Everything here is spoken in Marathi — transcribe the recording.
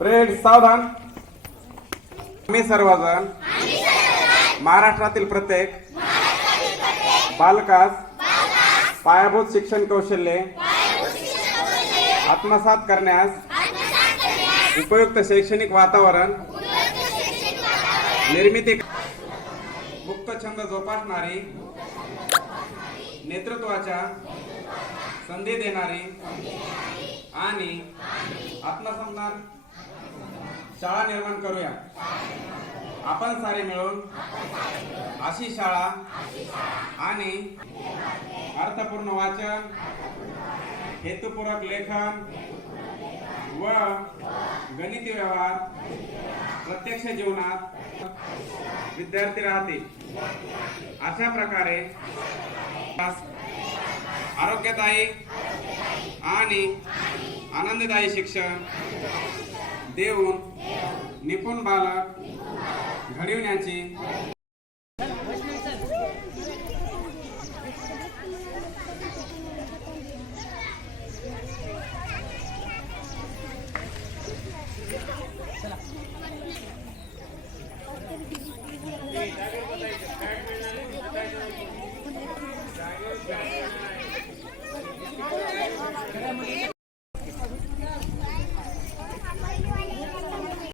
फ्रेंड सावधान. मी सर्वजण महाराष्ट्रातील प्रत्येक बालकास पायाभूत शिक्षण कौशल्ये आत्मसात करण्यास उपयुक्त शैक्षणिक वातावरण निर्मिती मुक्त छंद जोपासणारी नेतृत्वाच्या संधी देणारी आणि आत्मसन्मान शाळा निर्माण करूया. आपण सारे मिळून अशी शाळा आणि अर्थपूर्ण वाचन हेतुपूरक लेखन व गणिती व्यवहार प्रत्यक्ष जीवनात विद्यार्थी राहतील. अशा प्रकारे आरोग्यदायी आणि आनंददायी शिक्षण देऊन निपुण बालक घडविण्याची